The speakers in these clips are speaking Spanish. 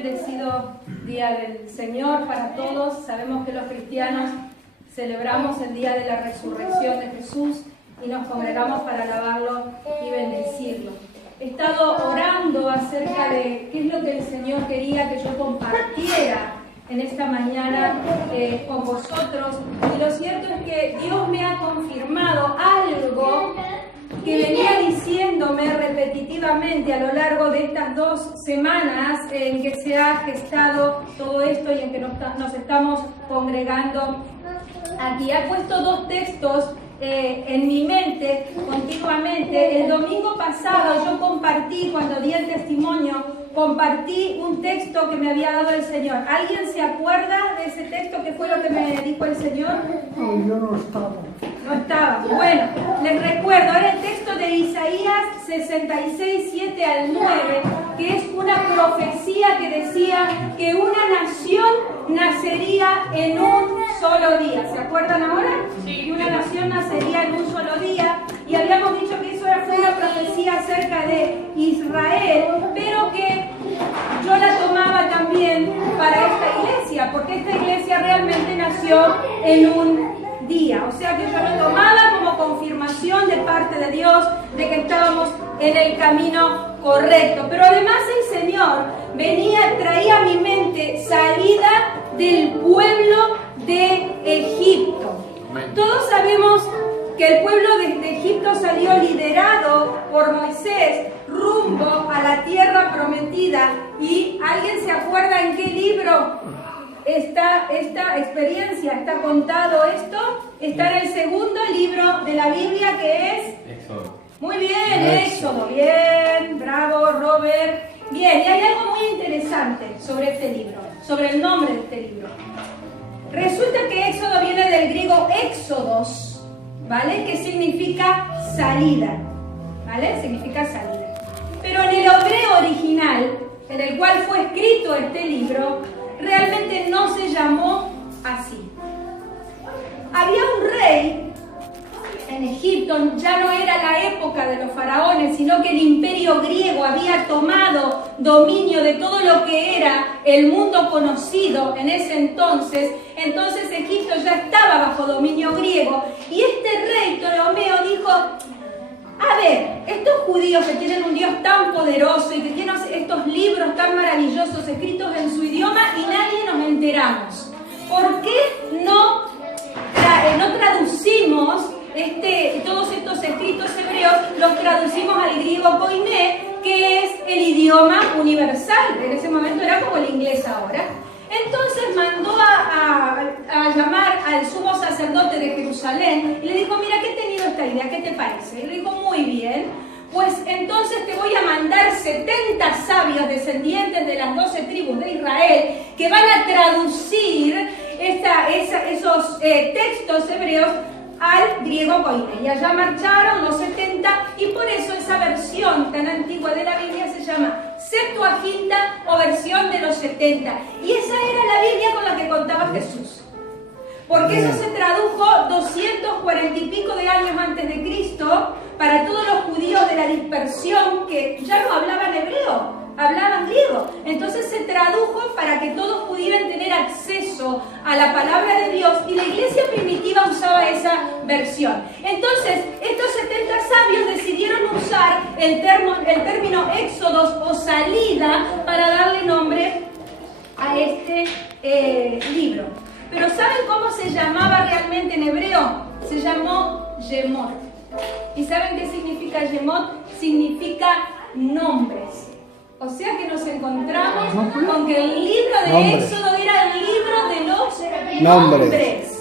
Bendecido Día del Señor para todos. Sabemos que los cristianos celebramos el día de la resurrección de Jesús y nos congregamos para alabarlo y bendecirlo. He estado orando acerca de qué es lo que el Señor quería que yo compartiera en esta mañana con vosotros. Y lo cierto es que Dios me ha confirmado algo que venía diciéndome repetitivamente a lo largo de estas 2 semanas en que se ha gestado todo esto y en que nos estamos congregando aquí. Ha puesto 2 textos en mi mente continuamente. El domingo pasado yo compartí, cuando di el testimonio, compartí un texto que me había dado el Señor. ¿Alguien se acuerda de ese texto? ¿Qué fue lo que me dijo el Señor? No, yo no estaba. No estaba. Bueno, les recuerdo, era el texto de Isaías 66, 7 al 9, que es una profecía que decía que una nación nacería en un solo día. ¿Se acuerdan ahora? Sí. Que una nación nacería en un solo día. Y habíamos dicho que eso fue una profecía acerca de Israel, pero que yo la tomaba también para esta iglesia, porque esta iglesia realmente nació en un día. O sea que yo lo tomaba como confirmación de parte de Dios de que estábamos en el camino correcto. Pero además el Señor traía a mi mente salida del pueblo de Egipto. Todos sabemos que el pueblo de Egipto salió liderado por Moisés rumbo a la tierra prometida. ¿Y alguien se acuerda en qué libro esta experiencia está contado esto? Está en el segundo libro de la Biblia, que es Éxodo. Muy bien, Éxodo. Bien, bravo, Robert. Bien, y hay algo muy interesante sobre este libro, sobre el nombre de este libro. Resulta que Éxodo viene del griego éxodos, ¿vale? Que significa salida, ¿vale? Significa salida. Pero en el hebreo original, en el cual fue escrito este libro, realmente no se llamó así. Había un rey en Egipto, ya no era la época de los faraones, sino que el imperio griego había tomado dominio de todo lo que era el mundo conocido en ese entonces. Entonces Egipto ya estaba bajo dominio griego y este rey Ptolomeo dijo: a ver, estos judíos que tienen un Dios tan poderoso y que tienen estos libros tan maravillosos escritos en su idioma y nadie nos enteramos, ¿por qué no traducimos todos estos escritos hebreos, los traducimos al griego koiné, que es el idioma universal? En ese momento era como el inglés ahora. Entonces mandó a llamar al sumo sacerdote de Jerusalén y le dijo: mira, que he tenido esta idea, ¿qué te parece? Y le dijo: muy bien, pues entonces te voy a mandar 70 sabios descendientes de las 12 tribus de Israel que van a traducir esos textos hebreos al griego koiné. Y allá marcharon los 70 y por eso esa versión tan antigua de la Biblia se llama Septuaginta o versión de los 70. Y esa era la Biblia con la que contaba Jesús. Porque eso se tradujo 240 y pico de años antes de Cristo para todos los judíos de la dispersión que ya no hablaban hebreo, hablaban griego. Entonces se tradujo para que todos pudieran tener acceso a la palabra de Dios y la iglesia primitiva usaba esa versión. Entonces estos 70 sabios decidieron usar el término éxodos o salida para darle nombre a este libro. Pero ¿saben cómo se llamaba realmente en hebreo? Se llamó Yemot. ¿Y saben qué significa Yemot? Significa nombres. O sea que nos encontramos con que el libro de Éxodo era el libro de los nombres.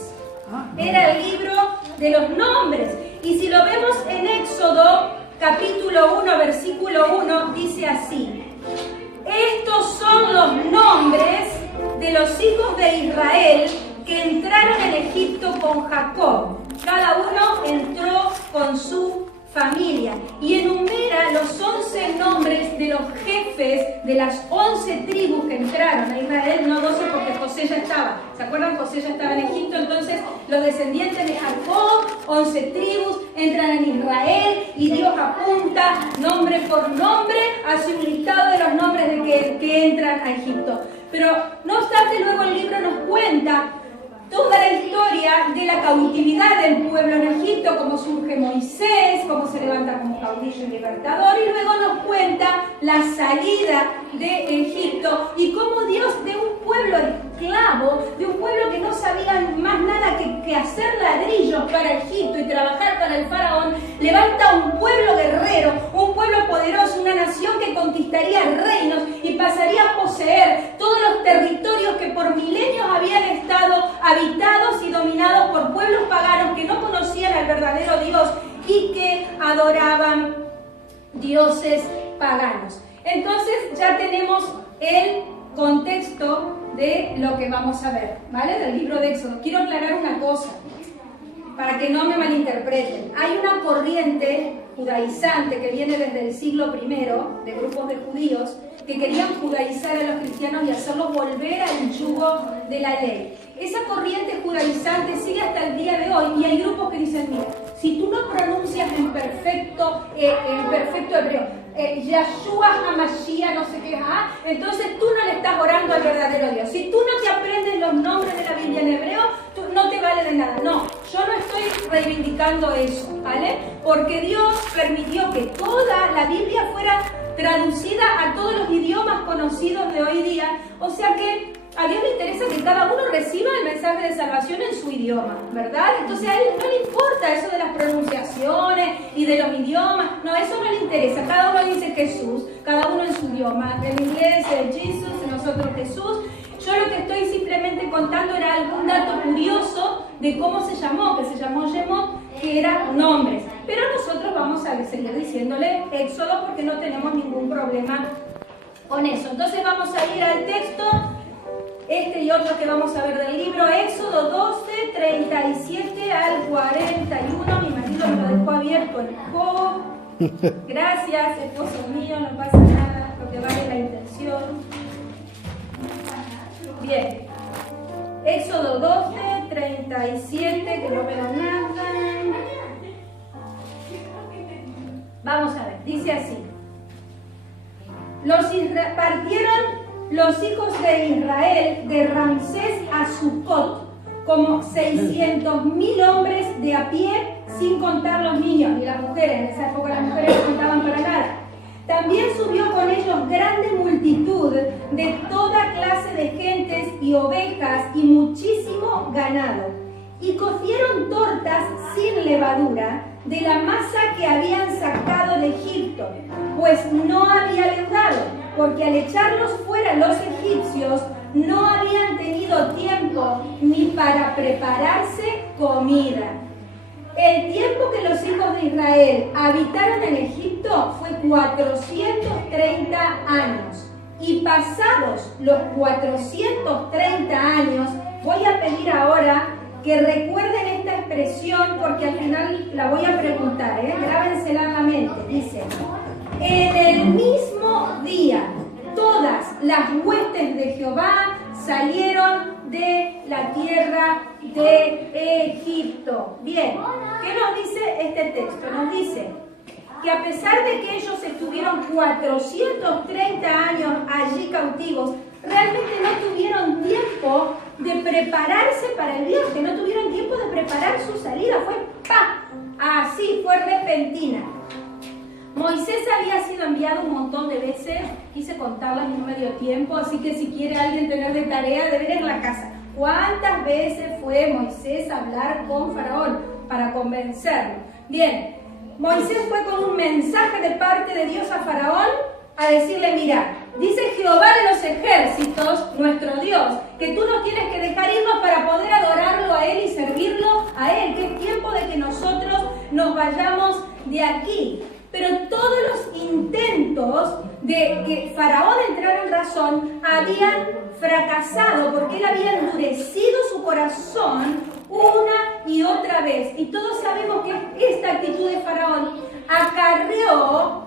Era el libro de los nombres. Y si lo vemos en Éxodo capítulo 1, versículo 1, dice así: estos son los nombres de los hijos de Israel que entraron en Egipto con Jacob. Cada uno entró con su familia y enumera los 11 nombres de los jefes de las 11 tribus que entraron a Israel, no 12 porque José ya estaba. ¿Se acuerdan? José ya estaba en Egipto, entonces los descendientes de Jacob, 11 tribus, entran en Israel y Dios apunta nombre por nombre, hace un listado de los nombres de que entran a Egipto. Pero no obstante, luego el libro nos cuenta toda la historia de la cautividad del pueblo en Egipto, cómo surge Moisés, cómo se levanta como caudillo y libertador, y luego nos cuenta la salida de Egipto y cómo Dios de un pueblo esclavo, de un pueblo que no sabía más nada que hacer ladrillos para Egipto y trabajar para el faraón, levanta un pueblo guerrero, un pueblo poderoso, una nación que conquistaría reinos y pasaría a poseer todos los territorios que por milenios habían estado habitados y dominados por pueblos paganos que no conocían al verdadero Dios y que adoraban dioses paganos. Entonces ya tenemos el contexto de lo que vamos a ver, ¿vale? Del libro de Éxodo. Quiero aclarar una cosa, para que no me malinterpreten. Hay una corriente judaizante que viene desde el siglo I, de grupos de judíos, que querían judaizar a los cristianos y hacerlos volver al yugo de la ley. Esa corriente judaizante sigue hasta el día de hoy y hay grupos que dicen, mira, si tú no pronuncias en perfecto hebreo, Yahshua HaMashiach, no sé qué, entonces tú no le estás orando al verdadero Dios. Si tú no te aprendes los nombres de la Biblia en hebreo, tú no te vale de nada. No, yo no estoy reivindicando eso, ¿vale? Porque Dios permitió que toda la Biblia fuera traducida a todos los idiomas conocidos de hoy día, o sea que a Dios le interesa que cada uno reciba el mensaje de salvación en su idioma, ¿verdad? Entonces a Él no le importa eso de las pronunciaciones y de los idiomas, no, eso no le interesa. Cada uno dice Jesús, cada uno en su idioma, en inglés es Jesus, en nosotros Jesús. Yo lo que estoy simplemente contando era algún dato curioso de cómo se llamó, que se llamó Shemot, que eran nombres. Pero nosotros vamos a seguir diciéndole Éxodo porque no tenemos ningún problema con eso. Entonces vamos a ir al texto, este y otro que vamos a ver del libro, Éxodo 12, 37 al 41. Mi marido me lo dejó abierto el co. Gracias, esposo mío, no pasa nada, lo que vale la intención. Bien, Éxodo 12, 37, que no veo nada. Vamos a ver, dice así. Partieron los hijos de Israel de Ramsés a Sucot, como 600.000 hombres de a pie, sin contar los niños y las mujeres. En esa época las mujeres no contaban para nada. También subió con ellos grande multitud de toda clase de gentes y ovejas y muchísimo ganado. Y cocieron tortas sin levadura de la masa que habían sacado de Egipto, pues no había leudado, porque al echarlos fuera los egipcios no habían tenido tiempo ni para prepararse comida. El tiempo que los hijos de Israel habitaron en Egipto fue 430 años. Y pasados los 430 años, voy a pedir ahora que recuerden esta expresión porque al final la voy a preguntar, grábensela en la mente. Dice, en el mismo día todas las huestes de Jehová salieron de la tierra de Egipto. Bien, ¿qué nos dice este texto? Nos dice que a pesar de que ellos estuvieron 430 años allí cautivos, realmente no tuvieron tiempo de prepararse para el viaje, no tuvieron tiempo de preparar su salida, fue ¡pa! Así, fue repentina. Moisés había sido enviado un montón de veces, quise contarlas y no me dio tiempo, así que si quiere alguien tener de tarea, de ver en la casa. ¿Cuántas veces fue Moisés a hablar con Faraón para convencerlo? Bien, Moisés fue con un mensaje de parte de Dios a Faraón a decirle, mira, dice Jehová de los ejércitos, nuestro Dios, que tú nos tienes que dejar irnos para poder adorarlo a Él y servirlo a Él, que es tiempo de que nosotros nos vayamos de aquí. Pero todos los intentos de que Faraón entrara en razón habían fracasado porque él había endurecido su corazón una y otra vez. Y todos sabemos que esta actitud de Faraón acarreó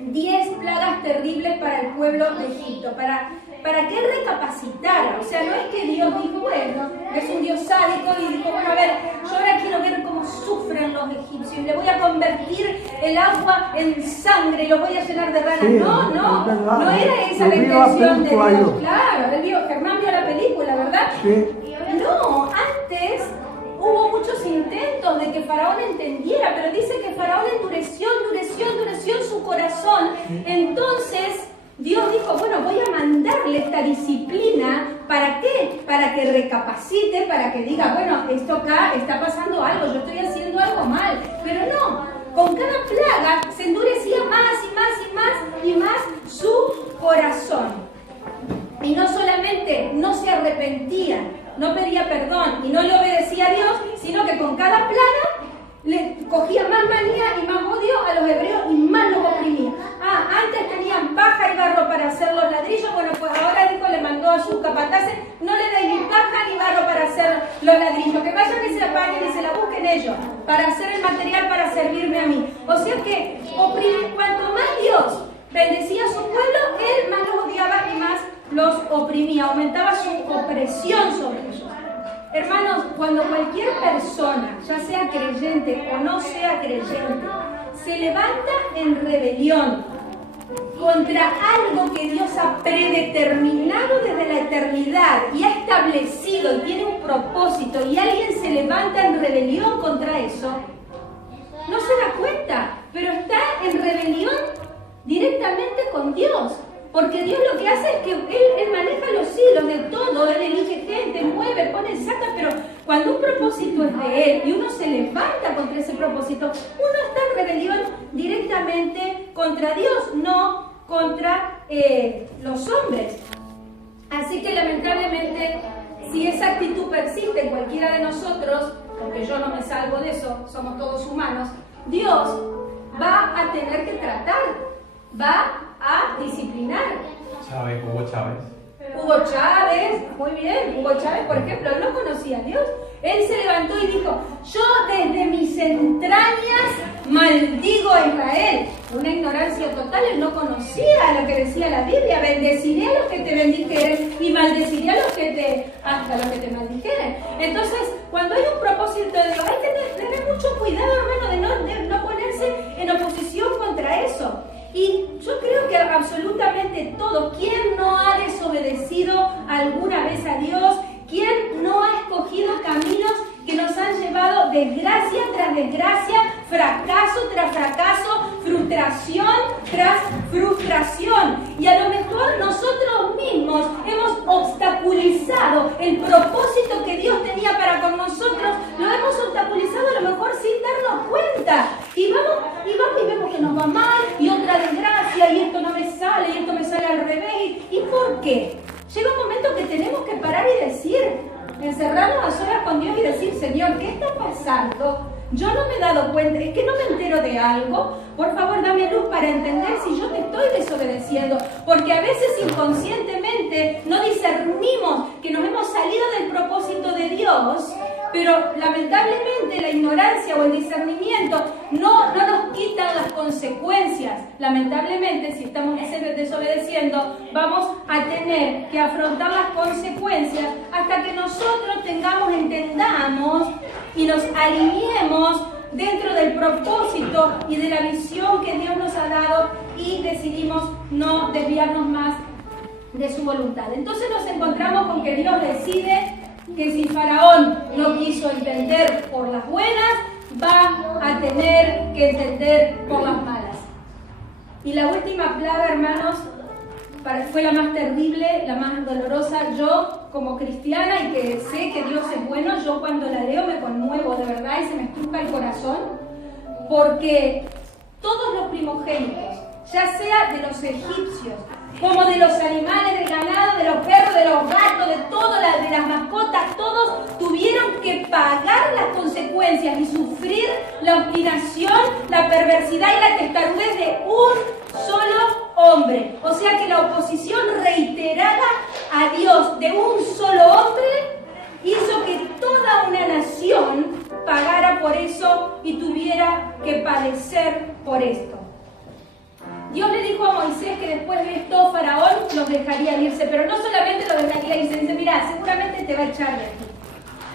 10 plagas terribles para el pueblo de Egipto. Para para que él recapacitara. O sea, no es que Dios dijo, bueno, es un Dios sádico y dijo, bueno, a ver, yo ahora quiero ver cómo sufren los egipcios, le voy a convertir el agua en sangre y los voy a llenar de ranas. Sí, no era esa la intención de Dios. Claro, Germán vio la película, ¿verdad? Sí. No, antes hubo muchos intentos de que Faraón entendiera, pero dice que Faraón endureció en su corazón. Entonces Dios dijo, bueno, voy a mandarle esta disciplina, ¿para qué? Para que recapacite, para que diga, bueno, esto acá está pasando algo, yo estoy haciendo algo mal. Pero no, con cada plaga se endurecía más y más su corazón. Y no solamente no se arrepentía, no pedía perdón y no le obedecía a Dios, sino que con cada plaga le cogía más manía y más odio a los hebreos y más los oprimía. Antes tenían paja y barro para hacer los ladrillos, bueno, pues ahora dijo, le mandó a sus capataces, no le deis ni paja ni barro para hacer los ladrillos, que vayan y se la paguen y se la busquen ellos, para hacer el material para servirme a mí. O sea que cuanto más Dios bendecía a su pueblo, él más los odiaba y más los oprimía, aumentaba su opresión sobre ellos. Hermanos, cuando cualquier persona, ya sea creyente o no sea creyente, se levanta en rebelión contra algo que Dios ha predeterminado desde la eternidad y ha establecido y tiene un propósito, y alguien se levanta en rebelión contra eso, no se da cuenta, pero está en rebelión directamente con Dios. Porque Dios lo que hace es que Él maneja los hilos de todo, Él elige gente, mueve, pone, saca, pero cuando un propósito es de Él y uno se levanta contra ese propósito, uno está en rebelión directamente contra Dios, no contra los hombres. Así que lamentablemente, si esa actitud persiste en cualquiera de nosotros, porque yo no me salvo de eso, somos todos humanos, Dios va a tener que tratar, va a disciplinar. Hugo Chávez, muy bien, Hugo Chávez, por ejemplo, él no conocía a Dios. Él se levantó y dijo, yo desde mis entrañas maldigo a Israel. Una ignorancia total, él no conocía lo que decía la Biblia. Bendeciré a los que te bendijeren y maldeciré a los que hasta los que te maldijeren. Entonces, cuando hay un propósito de Dios, hay que tener mucho cuidado, hermano, de no ponerse en oposición contra eso. Y yo creo que absolutamente todo, ¿quién no ha desobedecido alguna vez a Dios? ¿Quién no ha escogido caminos que nos han llevado desgracia tras desgracia, fracaso tras fracaso, frustración tras frustración? Y a lo mejor nosotros mismos hemos obstaculizado el propósito que Dios tenía para con nosotros, lo hemos obstaculizado a lo mejor sin darnos cuenta. Y vamos y vemos que nos va mal, y otra desgracia, y esto no me sale, y esto me sale al revés. ¿Y por qué? Llega un momento que tenemos que parar y decir, encerrarnos a solas con Dios y decir, Señor, ¿qué está pasando? Yo no me he dado cuenta, es que no me entero de algo. Por favor, dame luz para entender si yo te estoy desobedeciendo. Porque a veces inconscientemente no discernimos que nos hemos salido del propósito de Dios, pero lamentablemente la ignorancia o el discernimiento no nos quitan las consecuencias. Lamentablemente, si estamos desobedeciendo, vamos a tener que afrontar las consecuencias hasta que nosotros entendamos y nos alineemos dentro del propósito y de la visión que Dios nos ha dado y decidimos no desviarnos más de su voluntad. Entonces nos encontramos con que Dios decide que si Faraón no quiso entender por las buenas, va a tener que entender por las malas. Y la última plaga, hermanos, fue la más terrible, la más dolorosa. Yo, como cristiana y que sé que Dios es bueno, yo cuando la leo me conmuevo de verdad y se me estruja el corazón, porque todos los primogénitos, ya sea de los egipcios, como de los animales, del ganado, de los perros, de los gatos, de todo, de las mascotas, todos tuvieron que pagar las consecuencias y sufrir la obstinación, la perversidad y la testarudez de un solo hombre. O sea que la oposición reiterada a Dios de un solo hombre hizo que toda una nación pagara por eso y tuviera que padecer por esto. Dios le dijo a Moisés que después de esto Faraón los dejaría irse, pero no solamente los dejaría irse, dice, mira, seguramente te va a echar de aquí.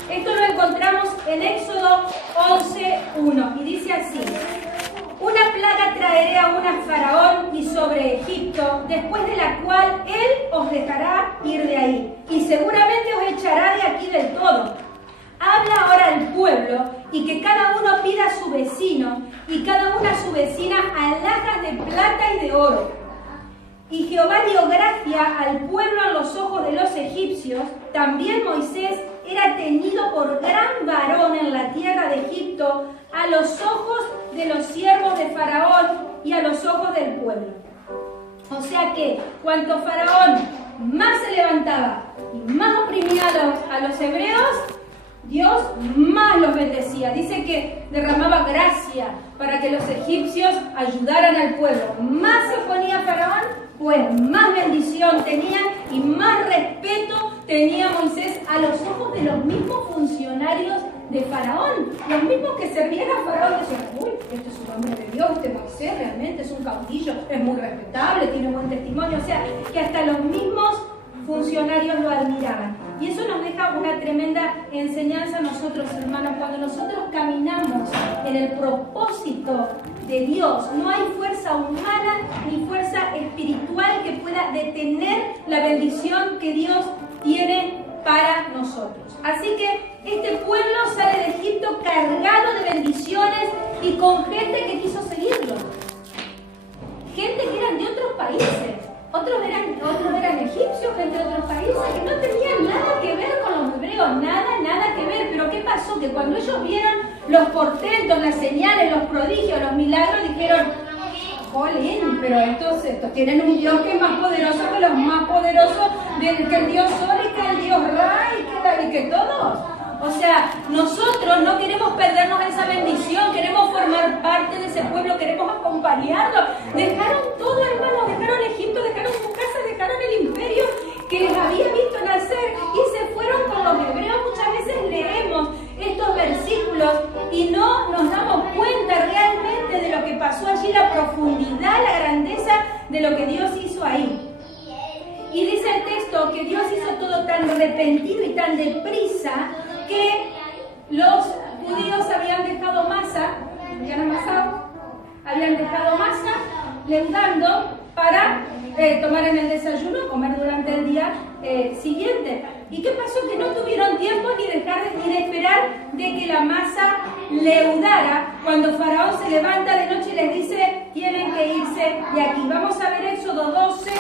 Esto lo encontramos en Éxodo 11:1 y dice así: una plaga traeré aún a Faraón y sobre Egipto, después de la cual él os dejará ir de ahí, y seguramente os echará de aquí del todo. Habla ahora al pueblo, y que cada uno pida a su vecino, y cada una a su vecina, alhajas de plata y de oro. Y Jehová dio gracia al pueblo a los ojos de los egipcios. También Moisés era tenido por gran varón en la tierra de Egipto, a los ojos de los siervos de Faraón y a los ojos del pueblo. O sea que cuanto Faraón más se levantaba y más oprimía a los hebreos, Dios más los bendecía. Dice que derramaba gracia para que los egipcios ayudaran al pueblo. Más se oponía Faraón, pues más bendición tenían y más respeto tenía Moisés a los ojos de los mismos funcionarios de Faraón. Los mismos que servían a Faraón decían, uy, este es un hombre de Dios, este Moisés realmente es un caudillo, es muy respetable, tiene buen testimonio. O sea, que hasta los mismos funcionarios lo admiraban. Y eso nos deja una tremenda enseñanza a nosotros, hermanos. Cuando nosotros caminamos en el propósito de Dios, no hay fuerza humana ni fuerza espiritual que pueda detener la bendición que Dios tiene para nosotros. Así que este pueblo sale de Egipto cargado de bendiciones y con gente que quiso seguirlo. Gente que eran de otros países. Otros eran egipcios, gente de otros países, que no tenían nada que ver con los hebreos, nada que ver. Pero ¿qué pasó? Que cuando ellos vieron los portentos, las señales, los prodigios, los milagros, dijeron, jolín, pero estos tienen un Dios que es más poderoso que los más poderosos, que el Dios Sol y que el Dios Ra y que todos. O sea, nosotros no queremos perdernos esa bendición, queremos formar parte de ese pueblo, queremos acompañarlo. Dejaron todo, hermano, dejaron Egipto, dejaron su casa, dejaron el imperio que les había visto nacer y se fueron con los hebreos. Muchas veces leemos estos versículos y no nos damos cuenta realmente de lo que pasó allí, la profundidad, la grandeza de lo que Dios hizo ahí. Y dice el texto que Dios hizo todo tan repentino y tan deprisa que los judíos habían dejado masa, habían dejado masa leudando para tomar en el desayuno, comer durante el día siguiente. ¿Y qué pasó? Que no tuvieron tiempo ni de esperar de que la masa leudara. Cuando Faraón se levanta de noche y les dice, tienen que irse de aquí. Vamos a ver Éxodo 12,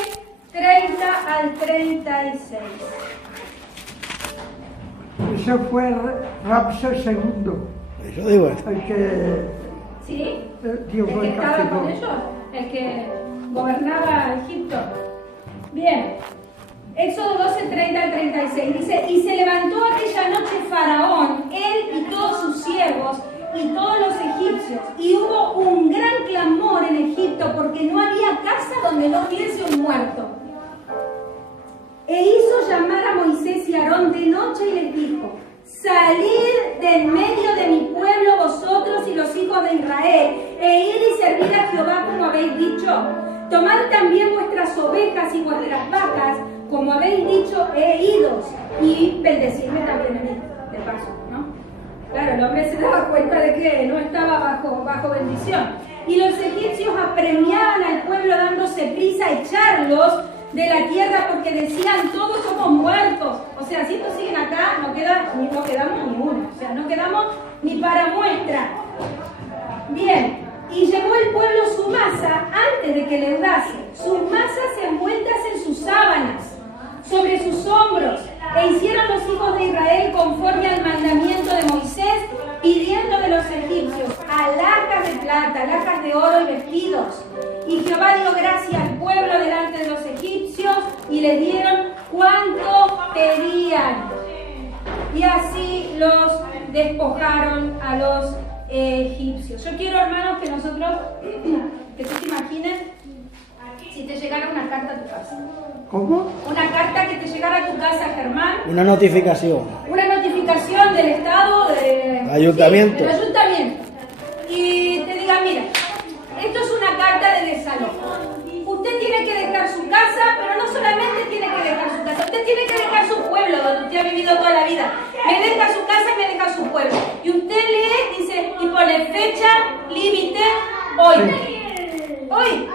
30 al 36. Ese fue Ramsés II. Eso digo. El que... ¿Sí? Dios el que estaba con ellos, el que gobernaba Egipto. Bien. Éxodo 12, 30 al 36. Dice, y se levantó aquella noche Faraón, él y todos sus siervos, y todos los egipcios, y hubo un gran clamor en Egipto, porque no había casa donde no hubiese un muerto. E hizo llamar a Moisés y a Aarón de noche y les dijo, salid de en medio de mi pueblo vosotros y los hijos de Israel, e id y servid a Jehová como habéis dicho. Tomad también vuestras ovejas y vuestras vacas, como habéis dicho, e idos, y bendecidme también a mí, de paso, ¿no? Claro, el hombre se daba cuenta de que no estaba bajo bendición. Y los egipcios apremiaban al pueblo dándose prisa a echarlos de la tierra porque decían, todos somos muertos. O sea, si estos siguen acá, no quedamos ni uno. O sea, no quedamos ni para muestra. Bien, y llevó el pueblo su masa antes de que leudase, sus masas envueltas en sus sábanas, sobre sus hombros, e hicieron los hijos de Israel conforme al mandamiento de Moisés, pidiendo de los egipcios alhajas de plata, alhajas de oro y vestidos. Y Jehová dio gracia al pueblo delante de los egipcios y les dieron cuanto pedían. Y así los despojaron a los egipcios. Yo quiero, hermanos, que nosotros, que tú te imagines si te llegara una carta a tu casa. ¿Cómo? Una carta que te llegara a tu casa, Germán. Una notificación. Una notificación del Estado, Ayuntamiento. Sí, del ayuntamiento. Y te diga, mira, esto es una carta de desalojo. Me deja su casa y me deja su pueblo. Y usted lee, dice, y pone fecha, límite, hoy. Hoy.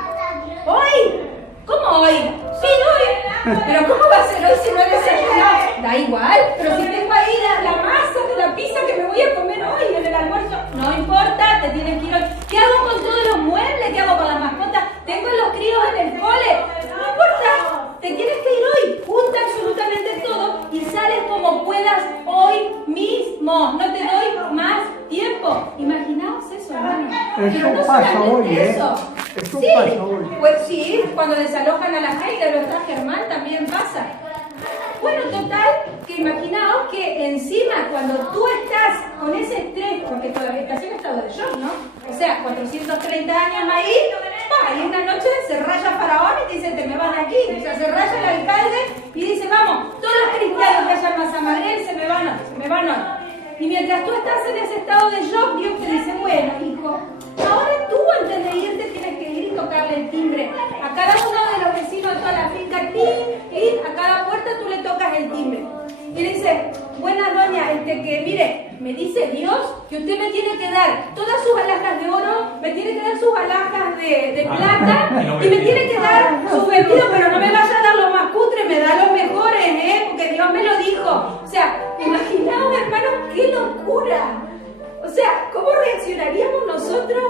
Hoy. ¿Cómo hoy? Sí, hoy. Pero ¿cómo va a ser hoy si no he desayunado? Da igual, pero si tengo ahí la masa de la pizza que me voy a comer hoy en el almuerzo, no importa, te tienes que ir hoy. ¿Qué hago con todos los muebles? ¿Qué hago con las mascotas? ¿Tengo los críos en el cole? No importa, te tienes que ir hoy. Junta absolutamente todo y sales como puedas hoy mismo. No te doy más tiempo. Imaginaos eso, hermano. Pero no pasa solamente hoy, eso. Eso Sí, pasa hoy. pues sí, cuando desalojan a la gente, lo está Germán, también pasa. Bueno, total, que imaginaos que encima cuando tú estás con ese estrés, porque todavía estás en estado de shock, ¿no? O sea, 430 años ahí, y una noche se raya Faraón y te dice, te me vas de aquí. O sea, se raya el alcalde y dice, vamos, todos los cristianos que hayan más Magrel se me van hoy. Y mientras tú estás en ese estado de shock, Dios te dice, bueno, hijo, ahora tú antes de irte tienes que ir y tocarle el timbre a cada uno de los vecinos de toda la finca, a cada puerta tú le tocas el timbre. Y dice, buena doña, que mire, me dice Dios que usted me tiene que dar todas sus alhajas de oro, me tiene que dar sus alhajas de plata y me tiene que dar sus vestidos, pero no me vaya a dar los más cutres, me da los mejores, porque Dios me lo dijo. O sea, imaginaos, hermanos, qué locura. O sea, ¿cómo reaccionaríamos nosotros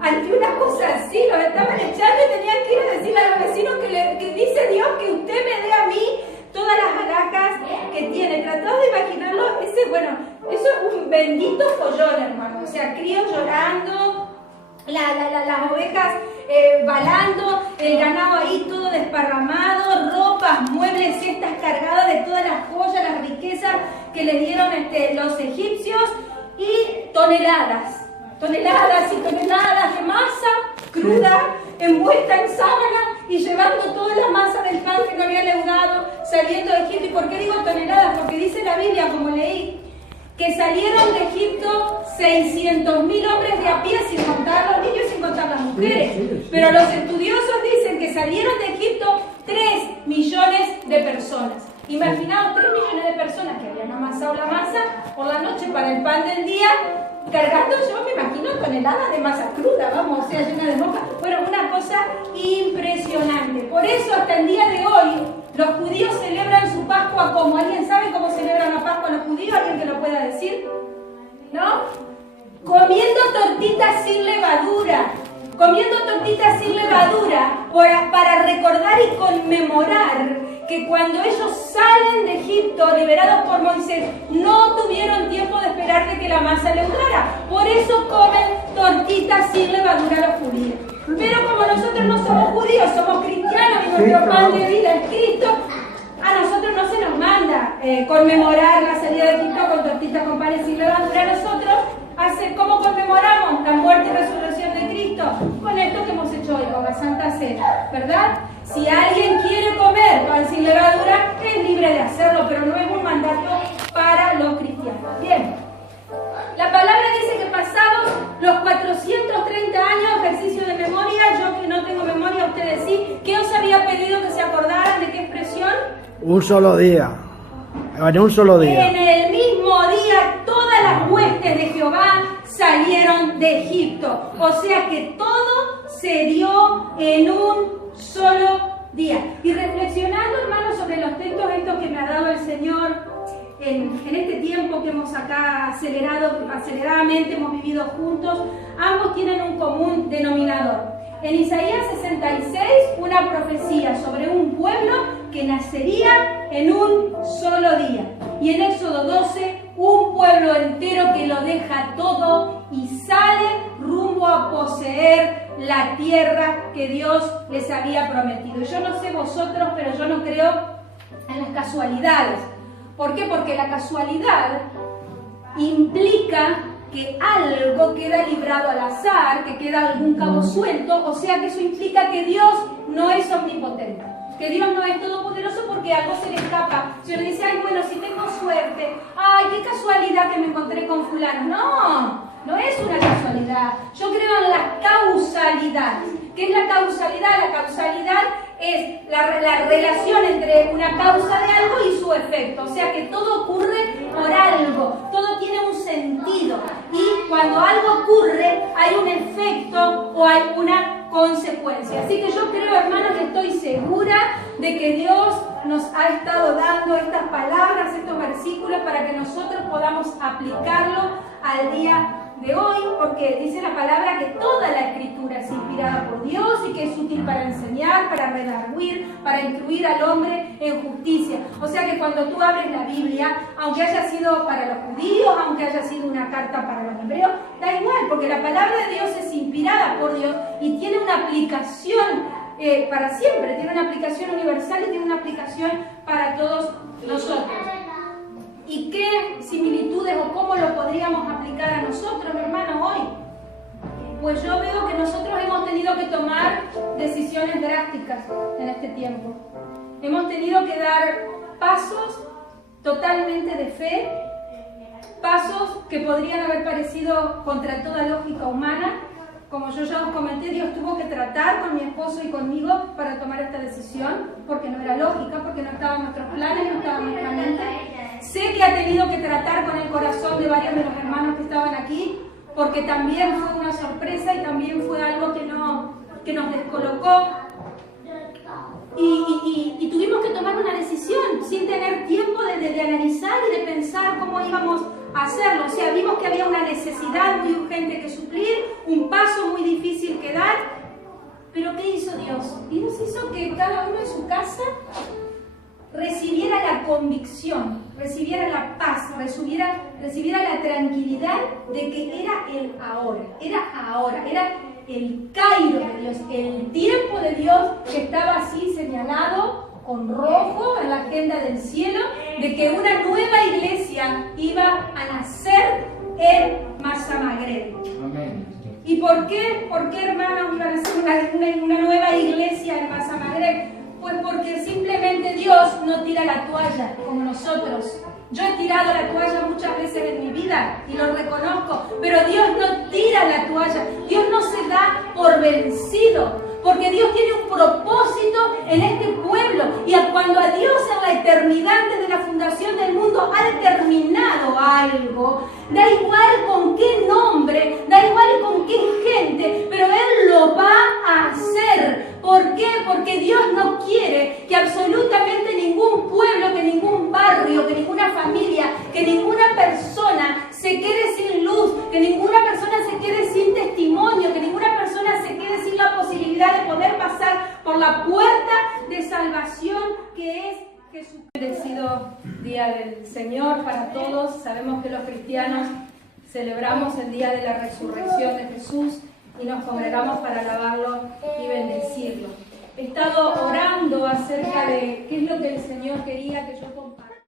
ante una cosa así? Los estaban echando y tenían que ir a decirle a los vecinos que dice Dios que usted me dé a mí todas las alhajas que tiene. Tratado de imaginarlo, eso es un bendito follón, hermano. O sea, críos llorando, las ovejas balando, el ganado ahí todo desparramado, ropas, muebles, cestas cargadas de todas las joyas, las riquezas que les dieron los egipcios. Y toneladas y toneladas de masa cruda, envuelta en sábana y llevando toda la masa del pan que no había leudado, saliendo de Egipto. ¿Y por qué digo toneladas? Porque dice la Biblia, como leí, que salieron de Egipto 600.000 hombres de a pie, sin contar los niños y sin contar las mujeres. Sí. Pero los estudiosos dicen que salieron de Egipto 3 millones de personas. Imaginaos 3 millones de personas que habían amasado la masa por la noche para el pan del día, cargando, yo me imagino, toneladas de masa cruda, vamos, o sea, llena de moca. Bueno, una cosa impresionante. Por eso hasta el día de hoy los judíos celebran su Pascua como. ¿Alguien sabe cómo celebran la Pascua los judíos? ¿Alguien que lo pueda decir? ¿No? Comiendo tortitas sin levadura. Comiendo tortitas sin levadura para recordar y conmemorar que cuando ellos salen de Egipto, liberados por Moisés, no tuvieron tiempo de esperar de que la masa leudara. Por eso comen tortitas sin levadura los judíos. Pero como nosotros no somos judíos, somos cristianos y nuestro pan de vida es Cristo, a nosotros no se nos manda conmemorar la salida de Egipto con tortitas con panes sin levadura. Nosotros, ¿cómo conmemoramos la muerte y resurrección de Cristo? Con esto que hemos hecho hoy, con la Santa Cena, ¿verdad? Si alguien quiere comer pan sin levadura, es libre de hacerlo, pero no es un mandato para los cristianos. Bien, la palabra dice que pasados los 430 años, ejercicio de memoria, yo que no tengo memoria, ustedes sí, ¿qué os había pedido que se acordaran? ¿De qué expresión? Un solo día. En un solo día. En el mismo día todas las huestes de Jehová salieron de Egipto. O sea que todo se dio en un solo día. Y reflexionando, hermanos, sobre los textos estos que me ha dado el Señor en este tiempo que hemos acá aceleradamente hemos vivido juntos, ambos tienen un común denominador. En Isaías 66, una profecía sobre un pueblo que nacería en un solo día. Y en Éxodo 12, un pueblo entero que lo deja todo y sale rumbo a poseer la tierra que Dios les había prometido. Yo no sé vosotros, pero yo no creo en las casualidades. ¿Por qué? Porque la casualidad implica que algo queda librado al azar, que queda algún cabo suelto, o sea que eso implica que Dios no es omnipotente, que Dios no es todopoderoso porque algo se le escapa. Si uno dice, ay, bueno, si tengo suerte, ay, qué casualidad que me encontré con fulano. No es una casualidad. Yo creo en la causalidad. ¿Qué es la causalidad? La causalidad es la relación entre una causa de algo y su efecto. O sea que todo ocurre por que yo creo, hermanos, que estoy segura de que Dios nos ha estado dando estas palabras, estos versículos, para que nosotros podamos aplicarlo al día de hoy, porque dice la palabra que toda la Escritura es inspirada por Dios y que es útil para enseñar, para redarguir, para instruir al hombre en justicia. O sea que cuando tú abres la Biblia, aunque haya sido para los judíos, aunque haya sido una carta para los hebreos, da igual, porque la palabra de Dios es inspirada por Dios y tiene una aplicación para siempre, tiene una aplicación universal y tiene una aplicación para todos nosotros. ¿Y qué similitudes o cómo lo podríamos aplicar a nosotros, hermanos, hoy? Pues yo veo que nosotros hemos tenido que tomar decisiones drásticas en este tiempo. Hemos tenido que dar pasos totalmente de fe, pasos que podrían haber parecido contra toda lógica humana. Como yo ya os comenté, Dios tuvo que tratar con mi esposo y conmigo para tomar esta decisión, porque no era lógica, porque no estaban nuestros planes, no estaba en nuestra mente. Sé que ha tenido que tratar con el corazón de varios de los hermanos que estaban aquí, porque también fue una sorpresa y también fue algo que nos descolocó. Y tuvimos que tomar una decisión sin tener tiempo de analizar y de pensar cómo íbamos a hacerlo. O sea, vimos que había una necesidad muy urgente que suplir, un paso muy difícil que dar. Pero ¿qué hizo Dios? Dios hizo que cada uno en su casa recibiera la convicción, recibiera la paz, recibiera la tranquilidad de que era el ahora, era el Cairo de Dios, el tiempo de Dios que estaba así señalado con rojo en la agenda del cielo, de que una nueva iglesia iba a nacer en Masa Magreb. Amén. ¿Y por qué, hermanos, iba a nacer una nueva iglesia en Masa Magreb? Pues porque simplemente Dios no tira la toalla como nosotros. Yo he tirado la toalla muchas veces en mi vida y lo reconozco, pero Dios no tira la toalla. Dios no se da por vencido, porque Dios tiene un propósito en este pueblo. Y cuando a Dios en la eternidad, desde la fundación del mundo, ha determinado algo, da igual con qué nombre, da igual con qué gente, pero Él lo va a hacer. ¿Por qué? Porque Dios no quiere que absolutamente ningún pueblo, que ningún barrio, que ninguna familia, que ninguna persona se quede sin luz, que ninguna persona se quede sin testimonio, que ninguna persona se quede sin la posibilidad de poder pasar por la puerta de salvación que es Jesús. Bendecido Día del Señor para todos. Sabemos que los cristianos celebramos el día de la resurrección de Jesús y nos congregamos para alabarlo y bendecirlo. He estado orando acerca de qué es lo que el Señor quería que yo